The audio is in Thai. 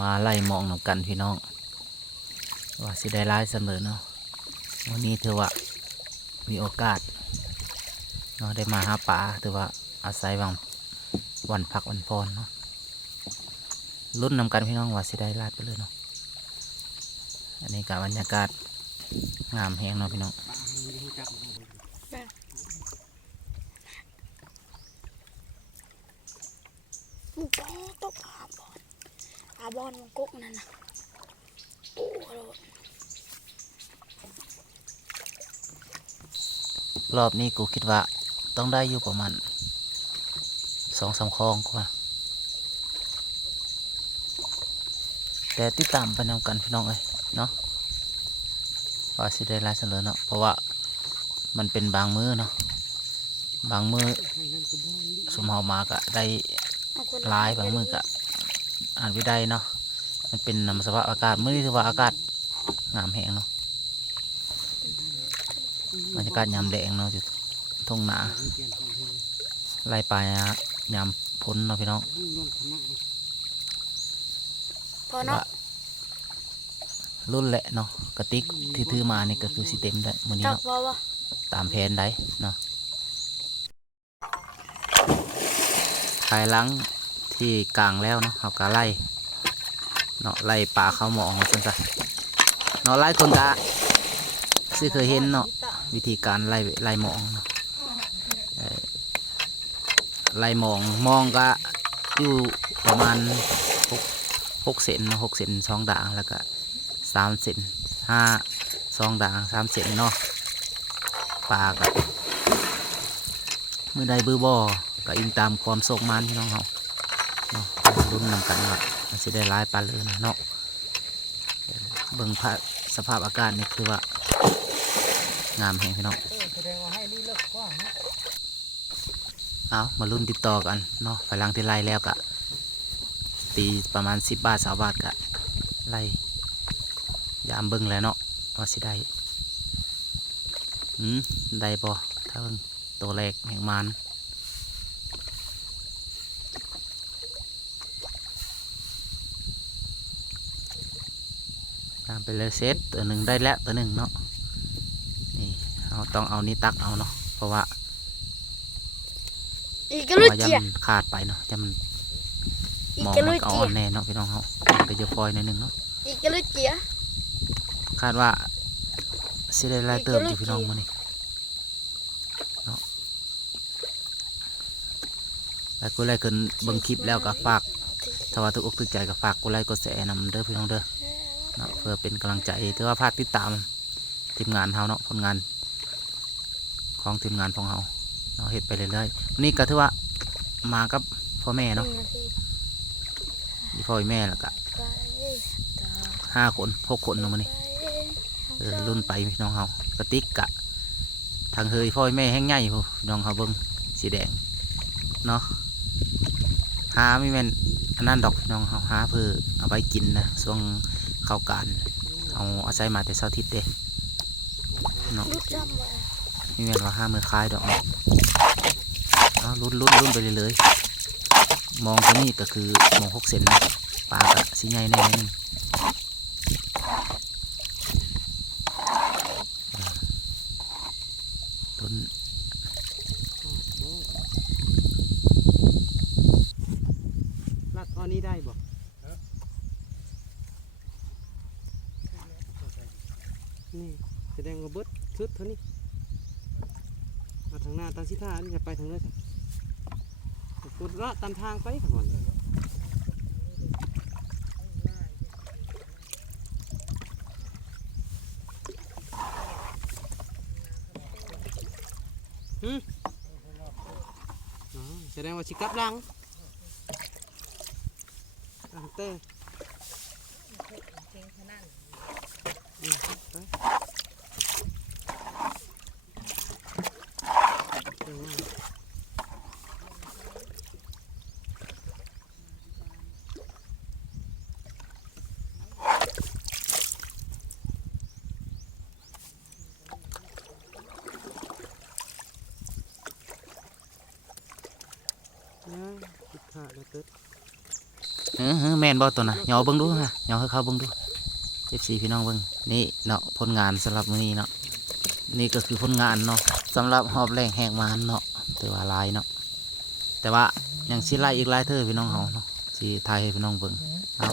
มาไล่มองนำกันพี่น้องว่าสิได้ร้ายเสมอเนาะวันนี้ถือว่ามีโอกาสเนาะได้มาหาปลาถือว่าอาศัยวันพักวันพรเนาะลุ้นนำกันพี่น้องว่าสิได้ร้ายไปเลยเนาะอันนี้กับบรรยากาศงามแหงเนาะพี่น้องมุกตกอาบอนมันกุกนั่นนะโอ้โหรอบนี้กูคิดว่าต้องได้อยู่ประมาณ2-3คลองกว่าแต่ติดตามไปนำกันพี่น้องเอ้ยเนาะว่าสิได้ร้ายเสมอเนาะเพราะว่ามันเป็นบางมื้อเนาะบางมื้อสมเฮามาก็ได้หลายบางมื้อก็อ่านวิได้เนาะมันเป็นนำสภาพอากาศมื้อนี้ถือว่าอากาศงามแหงเนาะบรรยากาศยามแดงเนาะอยู่ทุ่งนาไล่ปลายามพ้นเนาะพี่น้องพอเนาะรุ่นแหละเนาะกระติกที่ถือมานี่ก็คือสิเต็มได้มื้อนี้ จับ เนาะ พอวะ ตามแผนได้เนาะภายหลังที่กลางแล้วเนาะเขาก็ไล่เนาะไล่ปลาเข้าหมองซั่นซะเนาะหลายคนก็สิเคยเห็นเนาะวิธีการไล่หมองเนาะไล่หมองก็อยู่ประมาณ6เซนเนาะ6เซน2ด่างแล้วก็3เซน5 2ด่าง3เซนเนาะปลาก็เมื่อใดบื้อบ่อก็อิงตามความโศกมันพี่น้องเขาเนาะรุ่นนำกันว่ามันสิได้ร้ายปลาเลยนะเนาะเบิ่งสภาพอากาศนี่คือว่างามแห่งพี่น้องเอามารุ่นติดต่อกันเนาะไฟลังที่ไล่แล้วกะตีประมาณ10 บาท20 บาทกะไล่ยามเบิ่งแล้วเนาะว่าสิได้ได้ปะถ้าเบิ่งตัวแรกแมงมันตามไปเลยเซตตัวหนึ่งได้แล้วตัวหนึ่งเนาะนี่เราต้องเอานี่ตักเอาเนาะเพราะว่า อีกก็รู้ ยา เจีย มันขาดไปเนาะยามัน อี ม ก อง ก็ มั รู้ นก็ เจี อ่ ย อนแน่เนาะพี่น้องเขาก็จะฟอยหน่อยหนึ่งเนาะ อีกก็รู้เจีย คาดว่าสิได้ลายเติมอยู่พี่น้องมานี่เนาะแล้วก็ไล่ขึ้นเบิ่งคลิปแล้วก็ฝากถ้าว่าถูกอกถูกใจก็ฝากกดไลค์กดแชร์นำเด้อพี่น้องเด้อเนาะเพื่อเป็นกำลังใจถือว่าพาติดตามทีมงานเฮาเนาะผลงานของทีมงานของเฮาเนาะเฮ็ดไปเรื่อยๆวันนี้ก็ถือว่ามากับพ่อแม่เนาะมีพ่อแม่แล้วก็5 คน 6 คนเนาะมื้อนี้รุ่นไปพี่น้องเฮากระติกกะทางเฮยพ่อแม่แห้งใหญ่พี่น้องเฮาเบิ่งสีแดงเนาะหาไม่แม่นอันนั้นดอกพี่น้องเฮาหาเพื่อเอาไปกินนะช่วงเข้าการเอาอาศัยมาแต่เช้าทิศเด้เนาะไม่แม่นว่าหามือคลายดอกเนาะเอาลุ้นไปเลยๆมองตัวนี้ก็คือมอง6 เซนนะปลากะสีใหญ่แน่นึงต้นลัดตอนนี้ได้บ่นี่แสดงว่าเบิดชุดเท่านี้มาทางหน้าตามสิท่านี่จะไปทางเลยสิกดละตามทางไปก่อนแสดงว่าชิกลับหลังอันเต้คิดขาดแล้วตึ๊ด แม่นบ่ตัวน่ะย่อเบิ่งดูฮะย่อให้เขาเบิ่งดู FC พี่น้องเบิ่งนี่เนาะผลงานสำหรับมื้อนี้เนาะนี่ก็คือผลงานเนาะสำหรับหอบแรงแหกมานเนาะถือว่าหลายเนาะแต่ว่ายังสิไล่อีกหลายเท่อพี่น้องเฮาเนาะสิถ่ายให้พี่น้องเบิ่งเอา